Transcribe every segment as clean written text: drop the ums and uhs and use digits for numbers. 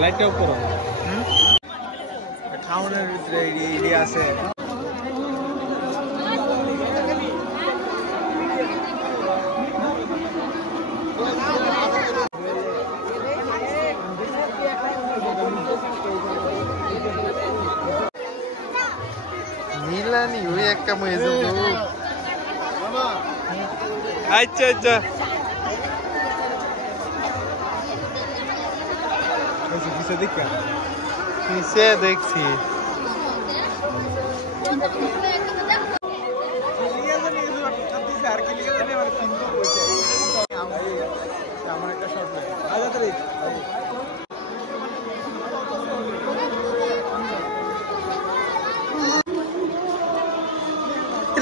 লাইটটা উপরে খাওয়ানোর ভিতরে ইডি আছে। নীলানি ওই এক কাম হয়ে যাবো। আচ্ছা আচ্ছা পিছে দেখছি আমার একটা শর্ট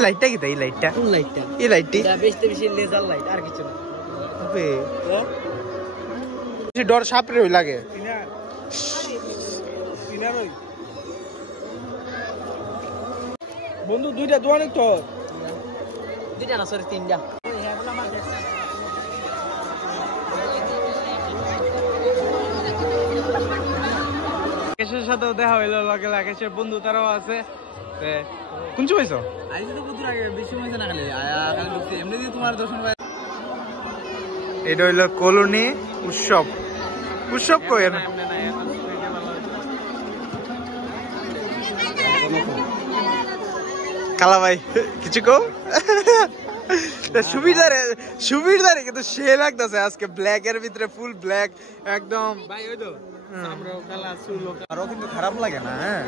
লাইটটা কি তাই লাইটটা কোন লাইটটা এই লাইটটি বেশি বেশি লেজার লাইট আর কিছু না হবে বেশি ডর সাপরে হই লাগে বন্ধু দুইটা দোয়ানে তো দুইটা না সরি তিনটা রাকেশের সাথেও দেখা হইলো লগে রাকেশের বন্ধু তারাও আছে কোন সময় আইছি তো বুধুর আগে বেশি সময় না খালি খালি ঢুকতে এমনি দিয়ে তোমার দর্শন পাই। এটা হইলো কলোনি উৎসব উৎসব কই না কালা ভাই কিছু কো সুবিধারে কিন্তু সে লাগতেছে আজকে ব্ল্যাক এর ভিতরে ফুল ব্ল্যাক একদম ভাই ওই তো আমরাও কালা চুল আরো কিন্তু খারাপ লাগে না হ্যাঁ।